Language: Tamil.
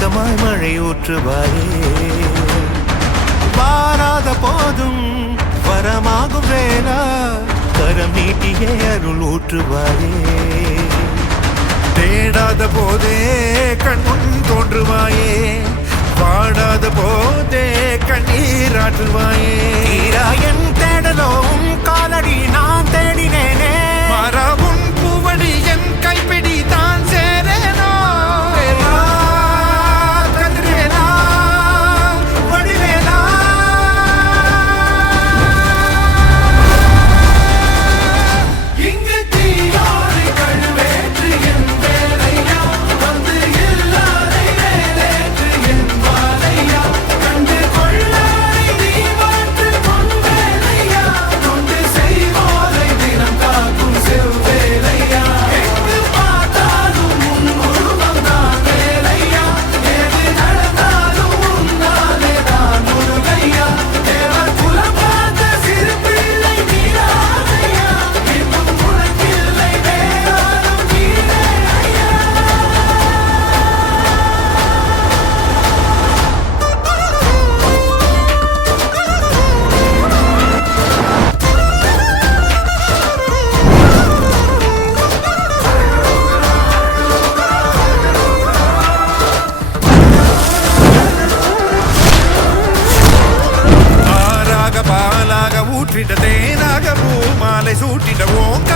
மேகமாய் மழை ஊற்றுவாயே. வாராத போதும் வரமாகும் வேளா கரம் நீட்டியே அருள் ஊற்றுவாயே. தேடாத போதே கண்முன் தோன்றுவாயே, பாடாத போதே கண்ணீராற்றுவாயே. என் தேடலும் காலடி நான் தேடினேனே, மரபும் பூவடி என் கைப்பிடி தான் சேரேனோ. கதிரேனா வடிவேலா, இங்கு தீயோடு கழுவேற்று என் வேலையா, வந்து இல்லாதை வேலேற்று என் வாழையா, கண்டு கொள்ளாரை நீ மாற்று பொன் வேலையா, கொண்டு செய்வோரை தினம் காக்கும் செவ்வேலையா. எங்கு பார்த்தாலும் உன் உருவம் தான் வேலையா, எது நடந்தாலும் உன்னாலே தான் முருகையா. தேவர் குலம் பார்த்த சிறு பிள்ளை நீராதையா, இன்னும் உனக்கில்லை வேறாரும் நீரே ஐயா. ஆறாக பாலாக ஊற்றிட தேனாக பூமாலை சூட்டிட ஓங்க